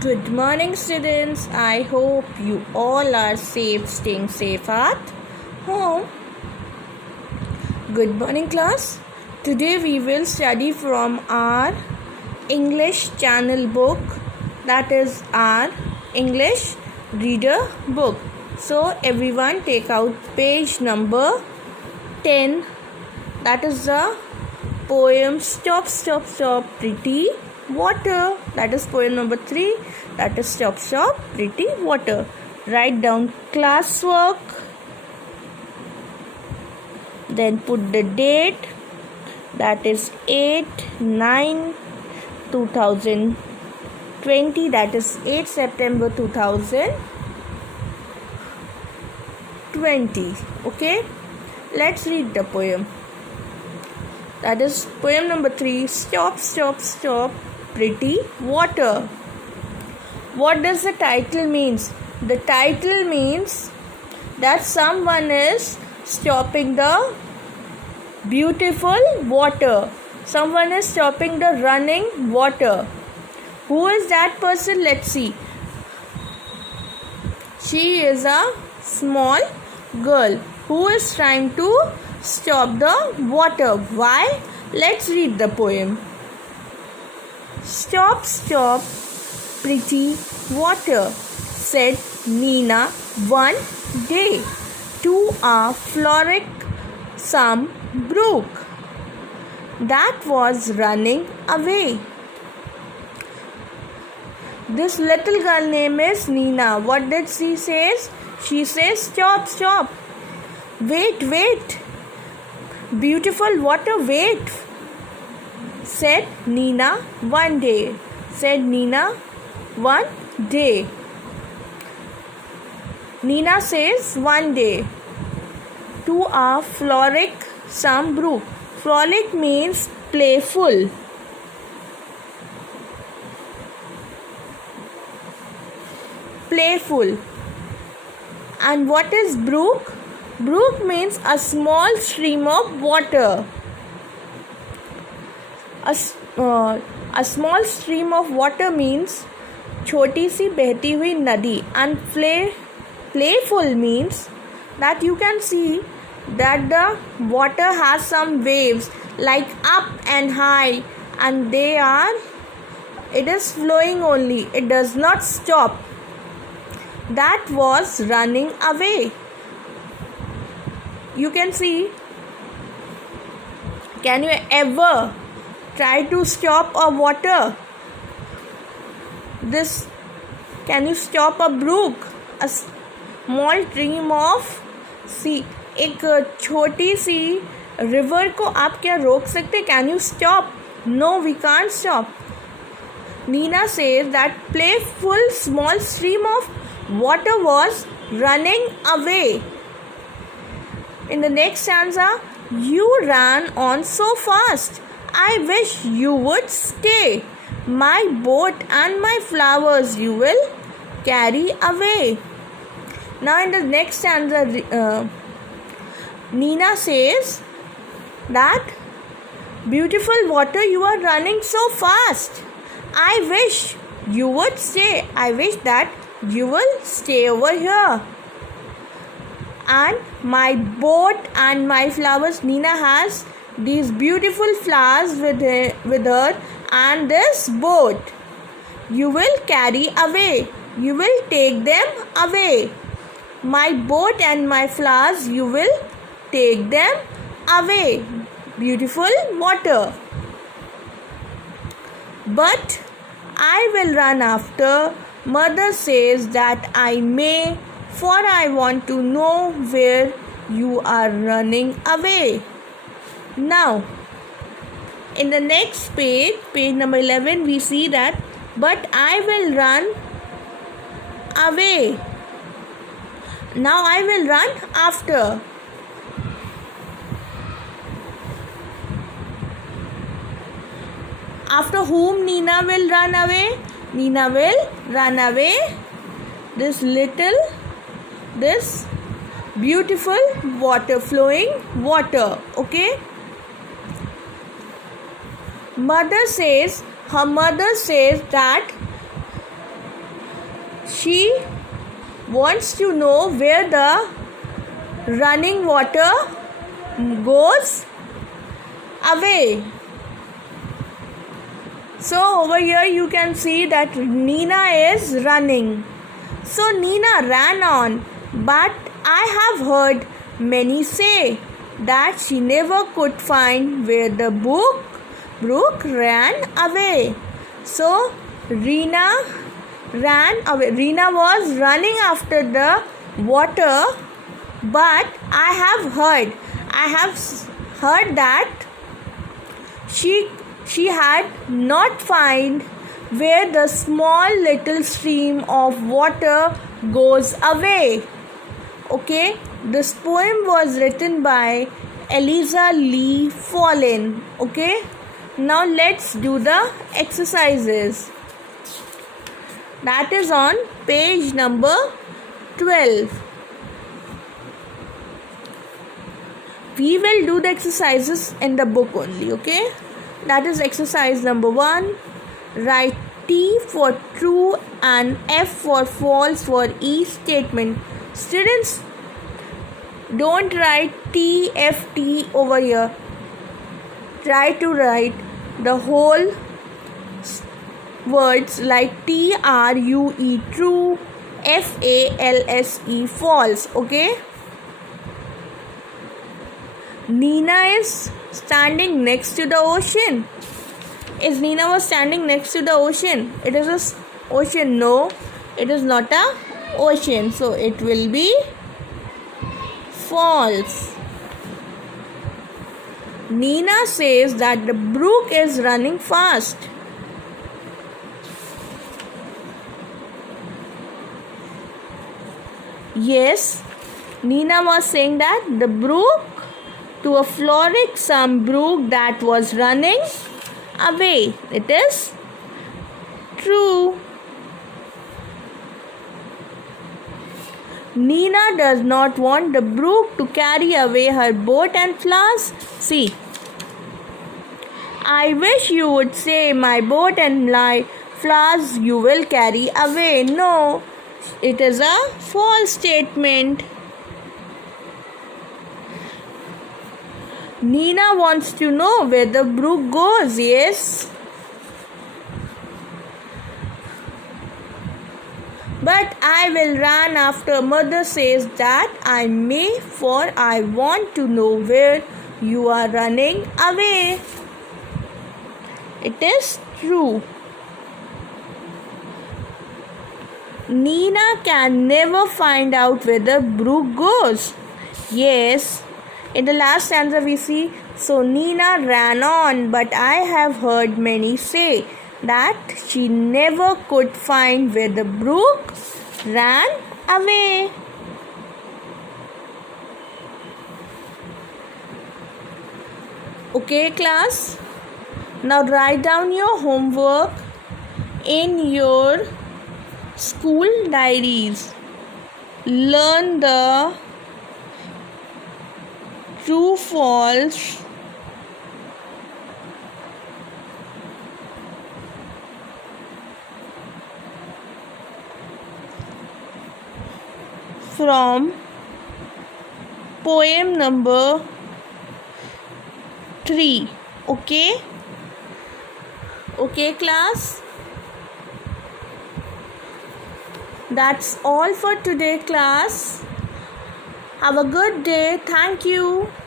Good morning, students. I hope you all are safe, staying safe at home. Good morning, class. Today we will study from our English channel book, that is our English reader book. So, everyone take out page number 10. That is the poem Stop, Stop, Stop, Pretty Water. That is poem number 3. That is Stop, Stop, Pretty Water. Write down classwork. Then put the date. That is 8/9/2020. That is 8 September 2020. Okay. Let's read the poem. That is poem number 3. Stop, Stop, Stop, Pretty Water. What does the title means? The title means that someone is stopping the beautiful water. Someone is stopping the running water. Who is that person? Let's see. She is a small girl who is trying to stop the water. Why? Let's read the poem. Stop, stop, pretty water, said Nina one day to a frolicsome brook that was running away. This little girl name is Nina. What did she say? She says, stop, stop. Wait, wait. Beautiful water, wait. Said Nina one day. Said Nina one day. Nina says one day to a frolicsome brook. Frolic means playful. Playful. And what is brook? Brook means a small stream of water. A small stream of water means छोटी सी बहती हुई नदी. And playful means that you can see that the water has some waves like up and high, and it is flowing only. It does not stop. That was running away. You can see. Can you ever try to stop a water? Can you stop a brook? A small stream of sea. एक छोटी सी river को आप क्या रोक सकते? Can you stop? No, we can't stop. Nina says that playful small stream of water was running away. In the next stanza, you ran on so fast. I wish you would stay. My boat and my flowers you will carry away. Now in the next stanza, Nina says that beautiful water, you are running so fast. I wish you would stay. I wish that you will stay over here. And my boat and my flowers, Nina has these beautiful flowers with her and this boat. You will carry away. You will take them away. My boat and my flowers, you will take them away. Beautiful water. But I will run after. Mother says that I may, for I want to know where you are running away. Now, in the next page number 11, we see that, but I will run away. Now I will run after. After whom Nina will run away? Nina will run away this beautiful water, flowing water. Okay. Her mother says that She wants to know where the running water goes away. So over here you can see that Nina is running. So Nina ran on, but I have heard many say that she never could find where the brook ran away. So Rina ran away. Rina was running after the water, but I have heard that she had not find where the small little stream of water goes away. Okay, this poem was written by Eliza Lee Fallin. Okay, now let's do the exercises. That is on page number 12. We will do the exercises in the book only. Okay, that is exercise number 1. Write T for true and F for false for each statement. Students, don't write T, F, T over here. Try to write the whole words like T, R, U, E, true, F, A, L, S, E, false. Okay? Nina is standing next to the ocean. Is Nina was standing next to the ocean? It is a ocean. No, it is not a ocean. So it will be false. Nina says that the brook is running fast. Yes, Nina was saying that the brook to a frolicsome brook that was running away. It is true. Nina does not want the brook to carry away her boat and flowers. See, I wish you would say my boat and my flowers you will carry away. No, it is a false statement. Nina wants to know where the brook goes. Yes. But I will run after mother says that I may, for I want to know where you are running away. It is true. Nina can never find out where the brook goes. Yes. In the last stanza we see, so Nina ran on, but I have heard many say that she never could find where the brook ran away. Okay, class. Now write down your homework in your school diaries. Learn the true false from poem number 3. Okay class, that's all for today class. Have a good day. Thank you.